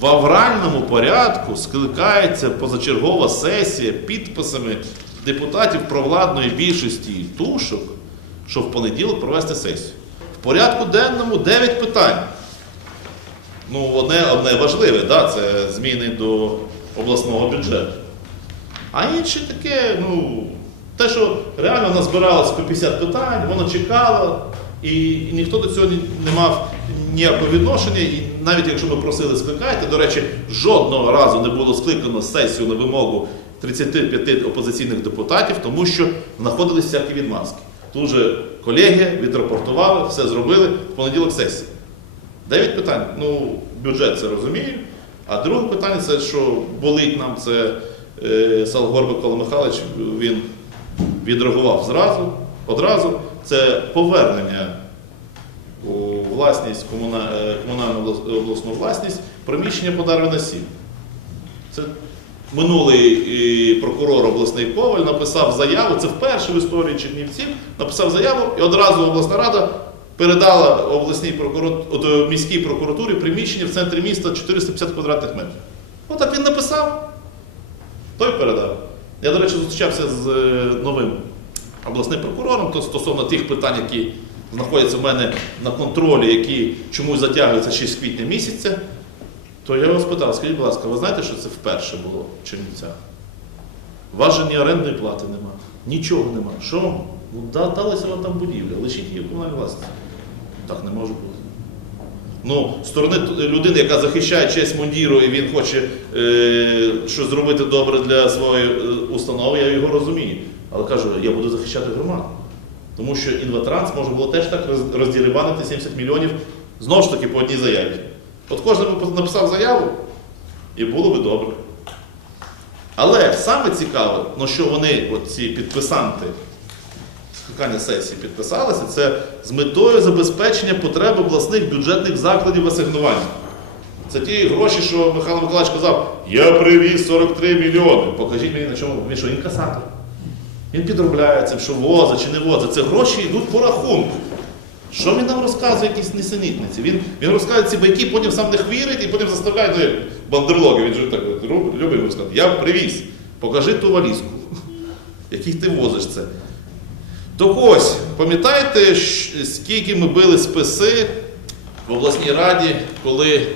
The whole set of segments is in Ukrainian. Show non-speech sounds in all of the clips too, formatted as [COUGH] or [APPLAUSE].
В авральному порядку скликається позачергова сесія підписами депутатів провладної більшості і тушок, щоб в понеділок провести сесію. В порядку денному 9 питань. Ну, одне, одне важливе, да, це зміни до обласного бюджету. А інше таке, ну, те, що реально назбиралось по 50 питань, воно чекало, і, ніхто до цього не мав ніякого відношення. І навіть якщо ми просили скликайте, до речі, жодного разу не було скликано сесію на вимогу 35 опозиційних депутатів, тому що знаходились всякі відмазки. Тут же колеги відрапортували, все зробили, в понеділок сесія. Дев'ять питань. Ну, бюджет це розумію. А друге питання це, що болить нам, це е, Салгор Микола Михайлович, він відреагував зразу, одразу. Це повернення власність, е, комунальну обласну власність, приміщення подарви на сім. Це минулий прокурор обласний Коваль написав заяву, це вперше в історії Чернівців, написав заяву і одразу обласна рада передала обласній прокурор... от, е, міській прокуратурі приміщення в центрі міста 450 квадратних метрів. Отак він написав, той передав. Я, до речі, зустрічався з е, новим обласним прокурором то стосовно тих питань, які знаходяться в мене на контролі, які чомусь затягуються ще з квітня місяця. То я його спитав, скажіть, будь ласка, ви знаєте, що це вперше було в Чернівцях? У вас же ні орендної плати нема, нічого нема. Що? Ну, да- далися вам там будівля, лишіть її в комунальній власності. Так не може бути. Ну, з сторони людини, яка захищає честь Мундіру, і він хоче е, щось зробити добре для своєї е, установи, я його розумію. Але кажу, я буду захищати громаду. Тому що інватранс може було теж так роз- розділибанити 70 мільйонів знову ж таки по одній заяві. От кожен би написав заяву, і було би добре. Але саме цікаве, ну що вони, ці підписанти скликання сесії підписалися, це з метою забезпечення потреб обласних бюджетних закладів асигнування. Це ті гроші, що Михайло Миколаївич казав, я привіз 43 мільйони. Покажіть мені на чому. Він що, інкасатор? Він підробляє цим, що воза чи не воза. Це гроші йдуть по рахунку. Що він нам розказує, якісь несенітниці? Він, він розказує ці байки, потім сам не вірить і потім заставляє як бандерлоги. Він же так любить розказати. Я привіз, покажи ту валізку, [LAUGHS] який ти возиш це. Так ось, пам'ятаєте, скільки ми били списи в обласній раді, коли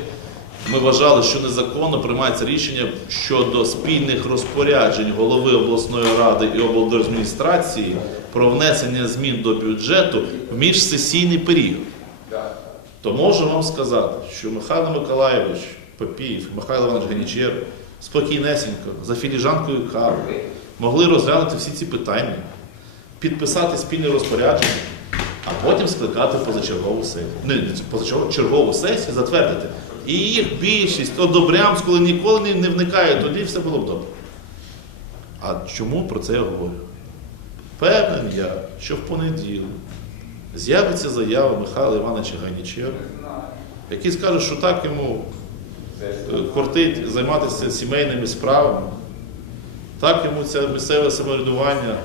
ми вважали, що незаконно приймається рішення щодо спільних розпоряджень голови обласної ради і облдержадміністрації про внесення змін до бюджету в міжсесійний період. То можу вам сказати, що Михайло Миколаєвич Попіїв, Михайло Іванович Ганічер спокійнесенько, за філіжанкою кави могли розглянути всі ці питання, підписати спільне розпорядження, а потім скликати позачергову сесію. Не позачергову чергову сесію, затвердити. І їх більшість одобрямсь, коли ніколи не, вникає, тоді все було б добре. А чому про це я говорю? Певен я, що в понеділок з'явиться заява Михайла Івановича Ганічера, який скаже, що так йому е, кортить займатися сімейними справами, так йому це місцеве самоврядування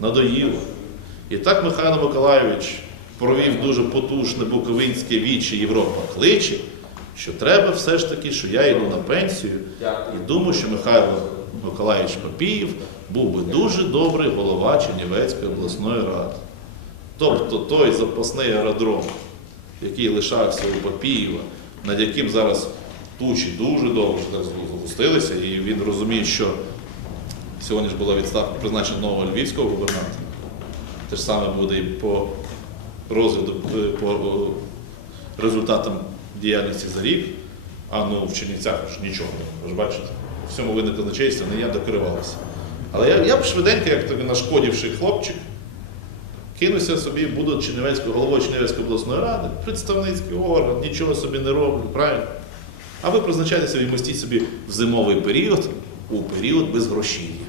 надоїло. І так Михайло Миколайович провів дуже потужне буковинське віче Європа кличе, що треба все ж таки, що я йду на пенсію, і думаю, що Михайло Миколаївич Папіїв був би дуже добрий голова Чернівецької обласної ради. Тобто той запасний аеродром, який лишався у Папієва, над яким зараз тучі дуже довго так згустилися, і він розуміє, що сьогодні ж була відставка призначена нового львівського губернатора. Те ж саме буде і по розгляду, е, по результатам діяльності за рік, а ну в Чернівцях ж нічого. Ви ж бачите, в всьому винне казначейство, не я докривалася. Але я, я б швиденько, як такий нашкодівший хлопчик, кинуся собі, буду Чернівецькою, головою Чернівецької обласної ради, представницький орган, нічого собі не роблю, правильно? А ви призначаєте собі, мостіть собі в зимовий період, у період безгрошів'я.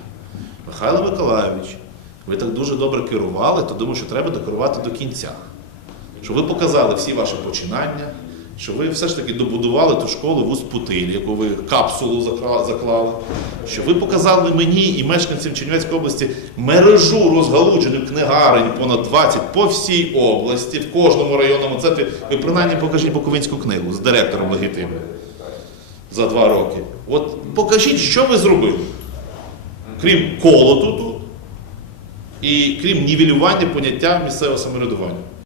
Михайло Миколайович, ви так дуже добре керували, то думаю, що треба докерувати до кінця. Що ви показали всі ваші починання, що ви все ж таки добудували ту школу в Успутилі, яку ви капсулу заклали, що ви показали мені і мешканцям Чернівецької області мережу розгалуджених книгарень понад 20 по всій області, в кожному районному центрі. Ви принаймні покажіть Буковинську книгу з директором легітимним. за два роки. От покажіть, що ви зробили. Крім колоту тут і крім нівелювання поняття місцевого самоврядування.